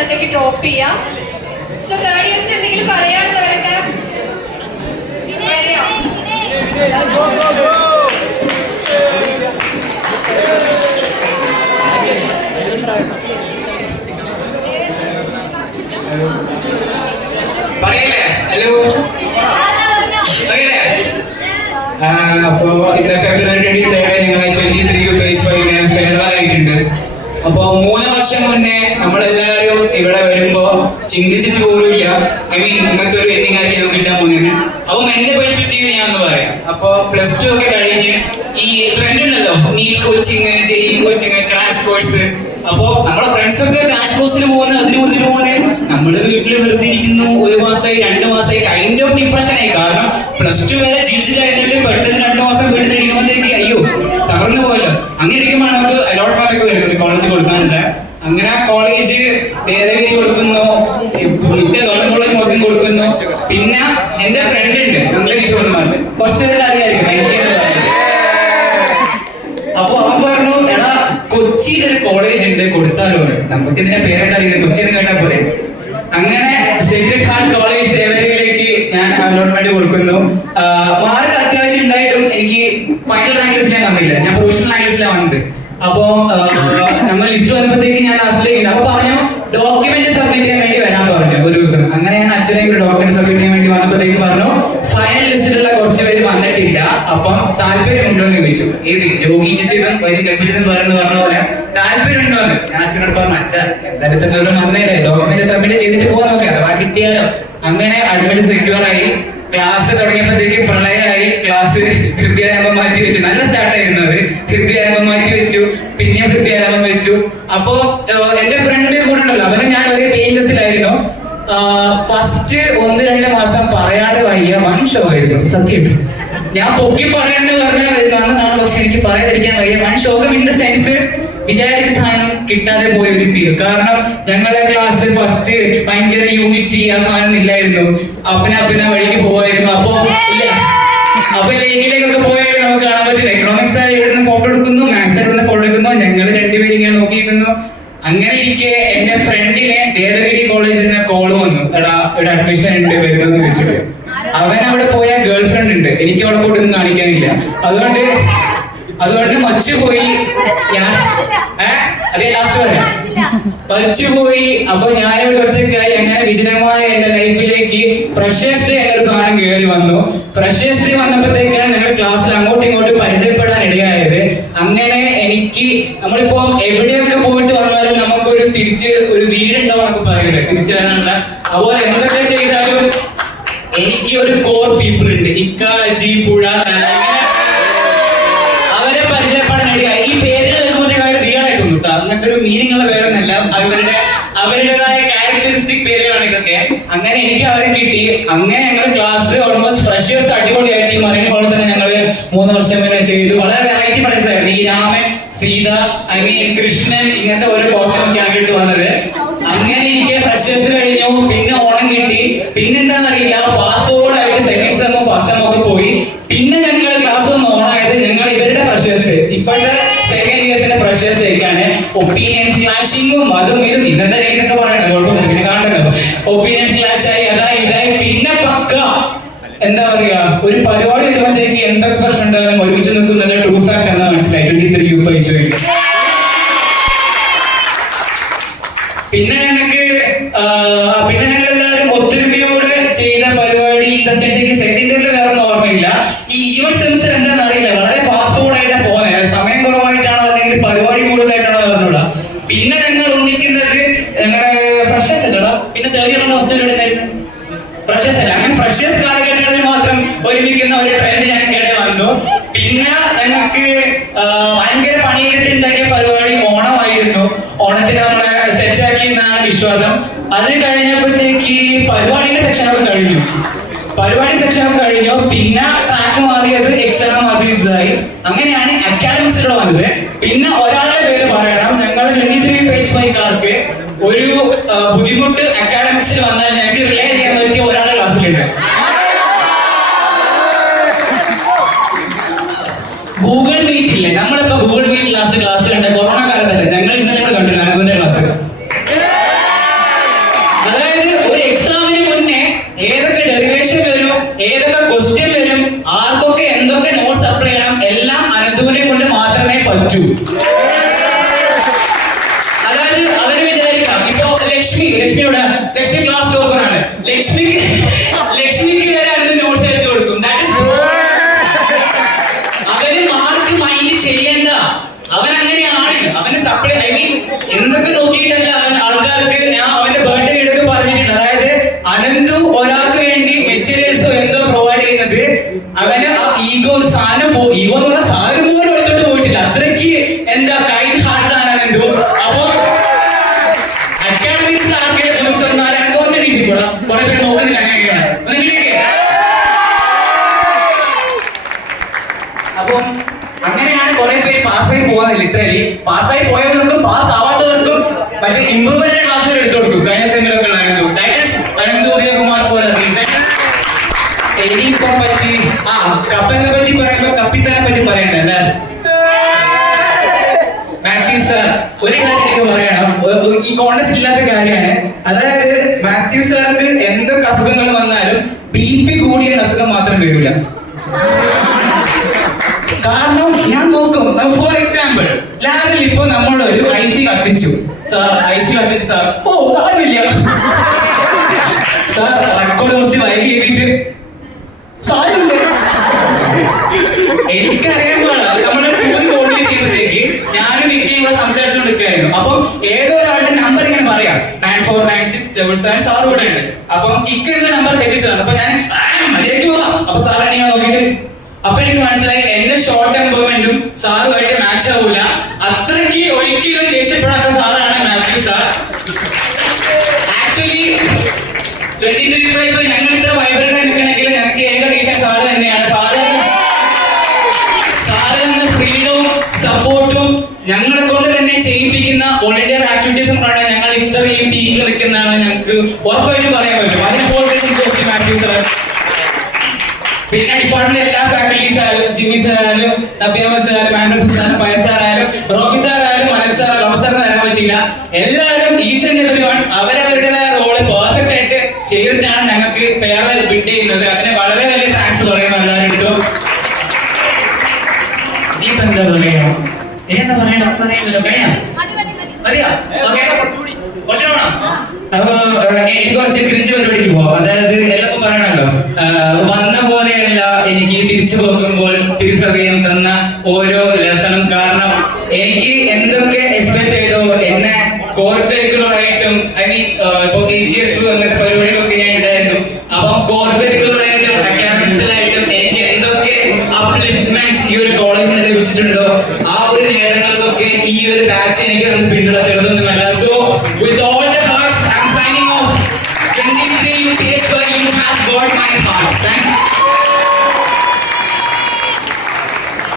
അന്നത്തേക്ക് drop ചെയ്യാം. So third ഇയേഴ്സിന് എന്തെങ്കിലും പറയാനുള്ളവരൊക്കെ പറയാം. അപ്പോ ഇവിടെ ഫെബ്രുവരി 23 ഞങ്ങൾ 23 ഫെയർവെൽ ആയിട്ടുണ്ട്. അപ്പൊ 3 വർഷം മുന്നേ നമ്മളെല്ലാവരും ഇവിടെ വരുമ്പോ ചിന്തിച്ചിട്ട് പോലുമില്ല, ഐ മീൻ ഇങ്ങനത്തെ ഒരു എൻഡിങ് ആയിരിക്കും നമുക്ക് കിട്ടാൻ പോകുന്നത്. അപ്പം എന്റെ പെർസ്പെക്റ്റീവ് ഞാൻ ഒന്ന് പറയാം. അപ്പൊ +2 ഒക്കെ കഴിഞ്ഞ് ഈ ട്രെൻഡ് ഉണ്ടല്ലോ, NEET coaching, JEE coaching, crash course. അപ്പോ നമ്മുടെ ഫ്രണ്ട്സ് ഒക്കെ ക്രാഷ് കോഴ്സിന് പോകുന്നത്, അതിന് പോകുന്നത്, നമ്മുടെ വീട്ടിൽ വെറുതെ ഇരിക്കുന്നു. 1 മാസമായി 2 മാസമായി കൈൻഡ് ഓഫ് ഡിപ്രഷൻ ആയി. കാരണം +2 വരെ ജീവിച്ചിട്ടായിരുന്നിട്ട് പെട്ടെന്ന് 2 മാസം വീട്ടിൽ ഇരിക്കുമ്പോഴത്തേക്ക് അയ്യോ തകർന്നു പോയല്ലോ. അങ്ങനെ ഇരിക്കുമ്പോൾ നമുക്ക് അലോട്ട്മെന്റ് ഒക്കെ വരുന്നത് കോളേജ് കൊടുക്കാനുണ്ട്. അങ്ങനെ കോളേജ് ദേവഗിരി കൊടുക്കുന്നു, ഗവൺമെന്റ് കോളേജ് മൊത്തം കൊടുക്കുന്നു. പിന്നെ എന്റെ ഫ്രണ്ട് ഉണ്ട് നന്ദകിഷോർമാരുടെ, കുറച്ചുപേർക്ക് അറിയായിരിക്കും എനിക്ക്. അപ്പൊ അവൻ പറഞ്ഞു, എടാ കൊച്ചിയിൽ ഒരു കോളേജ് ഉണ്ട്, കൊടുത്താലോ? നമുക്ക് ഇതിന്റെ പേരൊക്കെ അറിയുന്നത്, കൊച്ചിയിൽ കേട്ടാ പോലെ. അങ്ങനെ സെക്രട്ടറി ഹാർട്ട് കോളേജ് ദേവഗിരിയിലേക്ക് ഞാൻ അലോട്ട്മെന്റ് കൊടുക്കുന്നു. മാർക്ക് അത്യാവശ്യം ഉണ്ടായിട്ടും എനിക്ക് ഫൈനൽ റാങ്ക് ലിസ്റ്റിലെ വന്നില്ല, ഞാൻ പ്രൊഫഷണൽ റാങ്ക് ലിസ്റ്റിലാണ് വന്നത്. അപ്പൊ നമ്മൾ ലിസ്റ്റ് വന്നപ്പോഴത്തേക്ക് ഞാൻ ലാസ്റ്റിലേക്ക് അപ്പൊ പറഞ്ഞു ഡോക്യുമെന്റ് സബ്മിറ്റ് ചെയ്യാൻ വേണ്ടി വരാൻ പറഞ്ഞു ഒരു ദിവസം. അങ്ങനെ ഞാൻ അച്ഛനെ ഡോക്യുമെന്റ് സബ്മിറ്റ് ചെയ്യാൻ വേണ്ടി വന്നപ്പോഴത്തേക്ക് പറഞ്ഞു ഫൈനൽ ലിസ്റ്റിലുള്ള കുറച്ച് പേര് വന്നിട്ടില്ല, അപ്പം താല്പര്യമുണ്ടോ എന്ന് ചോദിച്ചു. ഏത് രോഗിച്ചതും വൈദ്യം കൽപ്പിച്ചതും പറഞ്ഞ പോലെ താല്പര്യമുണ്ടോ എന്ന്. ഞാൻ അച്ഛനോട് പറഞ്ഞു, അച്ഛ എന്തായാലും വന്നേലേ, ഡോക്യുമെന്റ് സബ്മിറ്റ് ചെയ്തിട്ട് പോകാൻ നോക്കാം, അഥവാ കിട്ടിയാലോ. അങ്ങനെ അഡ്മിഷൻ സെക്യൂർ ആയി. ക്ലാസ് തുടങ്ങിയപ്പോഴത്തേക്ക് പ്രളയമായി. ക്ലാസ് ഹൃദയാരംഭം മാറ്റി വെച്ചു. നല്ല സ്റ്റാർട്ട് ആയിരുന്നു അത്. ഹൃദയാരംഭം മാറ്റി വെച്ചു, പിന്നെ ഹൃദയാരംഭം വെച്ചു. അപ്പോ എന്റെ ഫ്രണ്ട് കൂടെ ഉണ്ടല്ലോ, അവന് ഞാൻ ഒരു പെയിൻസിലായിരുന്നു. ഫസ്റ്റ് 1-2 മാസം പറയാതെ വയ്യ, 1 ഷോ ആയിരുന്നു. സത്യം ഞാൻ പൊക്കി പറയണമെന്ന് പറഞ്ഞു വന്നതാണ്, പക്ഷെ എനിക്ക് പറയാതിരിക്കാൻ വയ്യ. 1 ഷോക്ക് ഇൻ ദ സെൻസ് വിചാരിച്ച സാധനം കിട്ടാതെ പോയ ഒരു ഫീൽ. കാരണം ഞങ്ങളുടെ ക്ലാസ് ഫസ്റ്റ് ഭയങ്കര യൂണിറ്റി, ആ സാധനം ഇല്ലായിരുന്നു. അപ്പന വഴിക്ക് പോവായിരുന്നു. അപ്പൊ ലേഖിലേക്കൊക്കെ പോയാലും നമുക്ക് കാണാൻ പറ്റില്ല. എക്കണോമിക്സ് ആയി എഴുതുന്ന ഫോട്ടോ എടുക്കുന്നു, മാത്സ് എഴുതുന്ന ഫോട്ടോ എടുക്കുന്നു, ഞങ്ങൾ രണ്ടുപേരും ഇങ്ങനെ നോക്കിയിരിക്കുന്നു. അങ്ങനെ ഇരിക്കെ എന്റെ ഫ്രണ്ടിനെ ദേവഗിരി കോളേജിൽ നിന്ന് കോള് വന്നു, എടാ ഇവിടെ അഡ്മിഷൻ ഉണ്ട് വരുന്നെന്ന് വെച്ചിട്ട്. അവൻ അവിടെ പോയ ഗേൾ ഫ്രണ്ട് ഉണ്ട്, എനിക്ക് അവിടെ പോയിട്ടൊന്നും കാണിക്കാനില്ല. അതുകൊണ്ട് മച്ചുപോയി ഞാൻ അതേ ലാസ്റ്റ് പറയാം, മച്ചുപോയി. അപ്പൊ ഞാനിവിടെ ഒറ്റയ്ക്കായി. അങ്ങനെ വിജനമായ എന്റെ ലൈഫിലേക്ക് ഫ്രഷേഴ്സ് ഡേ എന്നൊരു സാധനം കയറി വന്നു. ഫ്രഷേഴ്സ് ഡേ വന്നപ്പോഴത്തേക്കാണ് ഞങ്ങളുടെ ക്ലാസ്സിൽ അങ്ങോട്ടും ഇങ്ങോട്ടും പരിചയപ്പെടാൻ ഇടയായത്. അങ്ങനെ എനിക്ക് നമ്മളിപ്പോ എവിടെയൊക്കെ പോയിട്ട് വന്നാലും നമുക്കൊരു തിരിച്ച് ഒരു വീടുണ്ടാവും എന്നൊക്കെ പറയൂലേ, തിരിച്ചു വരാനുള്ള. അതുപോലെ എന്തൊക്കെ ചെയ്താലും എനിക്ക് ഒരു കോർ പീപ്പിൾ ഉണ്ട്, ഇക്ക, ജി, പുഴ, അവരെ പരിചയപ്പെടാനിടയായി. ഈ പേരുകൾ അങ്ങനത്തെ ഒരു മീനിങ് ഉള്ള പേരൊന്നല്ല, അവരുടേതായ ക്യാരക്ടറിസ്റ്റിക് പേരുകളാണ് ഇതൊക്കെ. അങ്ങനെ എനിക്ക് അവരെ കിട്ടി. അങ്ങനെ ഞങ്ങൾ ക്ലാസ് ഓൾമോസ്റ്റ് ഫ്രഷേഴ്സ് അടിപൊളിയായിട്ട് ഈ മറിയ പോലെ തന്നെ ഞങ്ങൾ 3 വർഷം മുന്നേ ചെയ്തു. വളരെ വെറൈറ്റി ഫ്രണ്ട്സ് ആയിരുന്നു. ഈ രാമൻ, സീത, കൃഷ്ണൻ, ഇങ്ങനത്തെ ഓരോ കോസ്റ്റ്യൂം ഒക്കെയാണ് കിട്ടി വന്നത്. അങ്ങനെ എനിക്ക് ഫ്രഷേഴ്സ് കഴിഞ്ഞു. പിന്നെ ഓണം കിട്ടി. പിന്നെന്താണെന്നറിയില്ല, ഫാസ്റ്റ് ഫോർവേഡ് ആയിട്ട് സെക്കൻഡ് സെമ്മോ ഫസ്റ്റ് സെമ്മോ ഒക്കെ പോയി. പിന്നെ ഞങ്ങൾ ക്ലാസ് ഒന്ന് ഓണായത് ഞങ്ങൾ ഇവരുടെ ഫ്രഷേഴ്സ്, ഇപ്പോഴത്തെ സെക്കൻഡ് ഇയേഴ്സിന്റെ ഫ്രഷേഴ്സ് ഡേക്കാണ്. ഒപ്പീനിയൻസ് ക്ലാഷിങ്ങും അതും ഇതും ഇതെന്താ രീതിയൊക്കെ പറയണം, കുഴപ്പമൊന്നും പിന്നെ കാണണ്ടല്ലോ. ഒപ്പീനിയൻസ് ക്ലാഷ് ആയി, ഇതായി. പിന്നെ പക്ക എന്താ പറയാ, ഒരു പരിപാടി വരുമ്പോഴത്തേക്ക് എന്തൊക്കെ പ്രശ്നം ഉണ്ടായാലും ഒരുമിച്ച് നിൽക്കുന്ന ട്രൂ ഫാക്ട് എന്നാ മനസ്സിലായി. 23 യു പൈസ. പിന്നെ ഞങ്ങളെല്ലാവരും ഒത്തൊരുമയോടെ ചെയ്ത പരിപാടി എനിക്ക് സെക്കൻഡ് ഇയറിൽ വേറെ ഒന്നും ഓർമ്മയില്ല. ഈ ഈവന്റ് സെമിസ്റ്റർ എന്താണെന്ന് അറിയില്ല, വളരെ ഫാസ്റ്റ് ഫോർവേഡ് ആയിട്ടാണ് പോകുന്നത്. സമയം കുറവായിട്ടാണോ അല്ലെങ്കിൽ പരിപാടി കൂടുതലായിട്ടാണോ പറഞ്ഞൂടാ. പിന്നെ ഞങ്ങൾ ഒന്നിക്കുന്നത് ഞങ്ങളുടെ ഫ്രഷേഴ്സ് അല്ലടാ, പിന്നെ തേർഡ് ഇയർ ഹോസ്റ്റലിലായിരുന്നു ഫ്രഷേഴ്സ് അല്ല. അങ്ങനെ ഫ്രഷേഴ്സ് കാലഘട്ടങ്ങളിൽ മാത്രം ഒരുമിക്കുന്ന ഒരു ട്രെൻഡ് ഞങ്ങൾക്കിടെ വന്നു. പിന്നെ ഞങ്ങൾക്ക് ഭയങ്കര പണിയെടുത്തുണ്ടാക്കിയ പരിപാടി ഓണമായിരുന്നു. ഓണത്തിന് നമ്മളെ സെറ്റാക്കി എന്നാണ് വിശ്വാസം. അത് കഴിഞ്ഞപ്പോഴത്തേക്ക് പരിപാടിയുടെ സെക്ഷനൊക്കെ കഴിഞ്ഞു. പിന്നെ ട്രാക്ക് മാറിയത് എക്സാം അത് ഇതായി. അങ്ങനെയാണ് അക്കാഡമിക്സിലൂടെ വന്നത്. പിന്നെ ഒരാളുടെ പേര് പറയണം, ഞങ്ങളുടെ 23 പേജ് ബൈക്കാർക്ക് ഒരു ബുദ്ധിമുട്ട് അക്കാഡമിക്സിൽ വന്നാൽ ഞങ്ങൾക്ക് റിലേ ചെയ്യാൻ പറ്റിയ ഒരാളുടെ ക്ലാസ്സിലുണ്ട്. ഗൂഗിൾ മീറ്റ് ഇല്ലേ, നമ്മളിപ്പോ ഗൂഗിൾ മീറ്റ് ലാസ്റ്റ് ക്ലാസ് കണ്ട കൊറോണ കാലത്തല്ലേ, ഞങ്ങൾ ഇന്നലെ കൂടെ കണ്ടില്ല അനുവിന്റെ ക്ലാസ്. പറ്റൂ. അതായത് അവര് വിചാരിക്കാം ഇപ്പൊ ലക്ഷ്മിയുടെ ലക്ഷ്മി ക്ലാസ് ടോപ്പർ ആണ്, ലക്ഷ്മിക്ക് വരെ അതിന്റെ നോട്ട്സ് അയച്ചു കൊടുക്കും. ദാറ്റ് ഇസ് അവന് മാർക്ക് മൈൻഡ് ചെയ്യണ്ട, അവൻ അങ്ങനെയാണ്. അവന് സപ്ലൈ ഐ മീൻ എന്തൊക്കെ നോക്കിയിട്ടല്ല അവൻ ആൾക്കാർക്ക്. ഞാൻ അവന്റെ ബർത്ത്ഡേ ഇടയ്ക്ക് പറഞ്ഞിട്ടുണ്ട്, അതായത് അനന്തു ഒരാൾക്ക് വേണ്ടി മെറ്റീരിയൽസോ എന്തോ പ്രൊവൈഡ് ചെയ്യുന്നത് അവന് ആ ഈഗോ ഈഗോ എന്ന് പറഞ്ഞ സാധനം പോലും എടുത്തോട്ട് പോയിട്ടില്ല. അത്രയ്ക്ക് എന്താ കൈൻഡ് ഹാർട്ട് ആണ് അനന്തു. അപ്പൊ അക്കാഡമിക്സിൽ ആർക്കെ ബുദ്ധിമുട്ട് വന്നാൽ എനിക്ക് തോന്നിട്ട് കൂടാ കുറെ പേര് നോക്കുന്നില്ല അങ്ങനെയൊക്കെയാണ്. അപ്പം അങ്ങനെയാണ് കുറെ പേര് പാസ്സായി പോകുന്നത്. ലിറ്ററലി പാസ്സായി പോയവർക്കും പാസ് ആവാത്തവർക്കും മറ്റേ ഇംപ്രൂവ്മെന്റ് ക്ലാസ് വരെ എടുത്തു കൊടുക്കും. കഴിഞ്ഞ സെമിലൊക്കെ Ananthu, that is Ananthu Udayakumar for a reason. ഇനിയിപ്പോ പറ്റി കപ്പലിനെ പറ്റി പറയുമ്പോ കപ്പിത്താനെ പറ്റി പറയണ്ടല്ലേ മാത്യു സാർ. ഒരു കാര്യം എനിക്ക് പറയണം, ഈ കോൺടസ്റ്റ് ഇല്ലാത്ത കാര്യമാണ്. അതായത് മാത്യു സാർക്ക് എന്തൊക്കെ അസുഖങ്ങൾ വന്നാലും BP കൂടിയ അസുഖം മാത്രം വരില്ല. കാരണം ഞാൻ നോക്കും, ഫോർ എക്സാമ്പിൾ ലാബിൽ ഇപ്പൊ നമ്മളൊരു IC കത്തിച്ചു സാർ, IC കത്തിച്ചു സാർ, ഓ സാരമില്ല സാർ, റെക്കോർഡ് കുറച്ച് വൈകി ചെയ്തിട്ട് സാരമില്ല. എനിക്കറിയാൻ പാടില്ല, നമ്മുടെ ടൂർ കോർഡിനേറ്റ് ചെയ്യുമ്പോഴത്തേക്ക് ഞാനും മിക്കയും കൂടെ സംസാരിച്ചുകൊണ്ടിരിക്കുകയായിരുന്നു. അപ്പം ഏതോ ഒരാളുടെ നമ്പർ ഇങ്ങനെ പറയാം 949677 സാർ ഇവിടെ ഉണ്ട്. അപ്പം എന്ന നമ്പർ തെറ്റിച്ചതാണ്. അപ്പൊ ഞാൻ മര്യാദയ്ക്ക് പോകാം. അപ്പൊ സാർ ഞാൻ നോക്കിയിട്ട് അപ്പൊ എനിക്ക് മനസ്സിലായി എന്റെ ഷോർട്ട് ടെമ്പർമെന്റും സാറുമായിട്ട് മാച്ച് ആവൂല. അത്രയ്ക്ക് ഒരിക്കലും ദേഷ്യപ്പെടാത്ത സാറാണ് മാത്യു സാർ. ആക്ച്വലി 2025 ഞങ്ങൾ ഇത്ര വൈബ്രന്റ് ആയി നിൽക്കണമെങ്കിൽ ഞങ്ങൾക്ക് ഏക റീസൺ സാറ് തന്നെയാണ്. സാറ് തന്ന ഫ്രീഡവും സപ്പോർട്ടും ഞങ്ങളെ കൊണ്ട് തന്നെ ചെയ്യിപ്പിക്കുന്ന വോളണ്ടിയർ ആക്ടിവിറ്റീസും കൊണ്ടാണ് ഞങ്ങൾ ഇത്രയും പീക്കിൽ നിൽക്കുന്നതാണ് ഞങ്ങൾക്ക് ഉറപ്പായിട്ടും പറയാൻ പറ്റും. അതിന് മാത്യു സാർ. പിന്നെ ഡിപ്പാർട്ട്മെന്റ് എല്ലാ ഫാക്കൽറ്റീസ് ആയാലും, ജിമ്മി സാർ ആയാലും, നബിയാമ സാർ ആയാലും, ആൻഡ്രസ് സാർ, പയ സാർ ആയാലും, റോബി സാർ ആയാലും, അലക് സാർ, ലോബ സാർ തരാൻ പറ്റില്ല. എല്ലാവരും ഈച്ച് ആൻഡ് എവരി വൺ അവരവരുടേതായ റോള് പെർഫെക്റ്റ് ആയിട്ട് ചെയ്തിട്ടാണ് ഞങ്ങൾക്ക് ഫെയർവെൽ ബിഡ് ചെയ്യുന്നത്. അതിന് വളരെ വലിയ താങ്ക്സ് പറയുന്നു എല്ലാവരും എടുത്തു. ഇനിയിപ്പോ എന്താ പറയാ, എന്താ പറയണോ പറയണല്ലോ, കഴിയാം മതിയാ? ഓക്കെ, അപ്പൊ എനിക്ക് കുറച്ച് ക്രിഞ്ച് പരിപാടിക്ക് പോവാം. അതായത് എല്ലാവർക്കും പറയണല്ലോ, വന്ന പോലെയല്ല എനിക്ക് തിരിച്ചു പോകുമ്പോൾ തിരുഹൃദയം തന്ന ഓരോ ലെസണും. കാരണം എനിക്ക് എന്തൊക്കെ എക്സ്പെക്ട് ചെയ്തോ എന്നെ കോർ കരിക്കുലർ ആയിട്ടും ഐ മീൻ ഇപ്പൊ AGF അങ്ങനത്തെ പരിപാടികളൊക്കെ ഞാൻ ഉണ്ടായിരുന്നു. അപ്പം കോർ കരിക്കുലർ ആയിട്ടും അക്കാഡമിക്സിലായിട്ടും എനിക്ക് എന്തൊക്കെ അപ്ലിഫ്റ്റ്മെന്റ് ഈ ഒരു കോളേജിൽ നിന്ന് ലഭിച്ചിട്ടുണ്ടോ ആ ഒരു നേട്ടങ്ങൾക്കൊക്കെ ഈ ഒരു ബാച്ച് എനിക്ക് പിന്തുണ ചെറുതൊന്നുമല്ല. So with all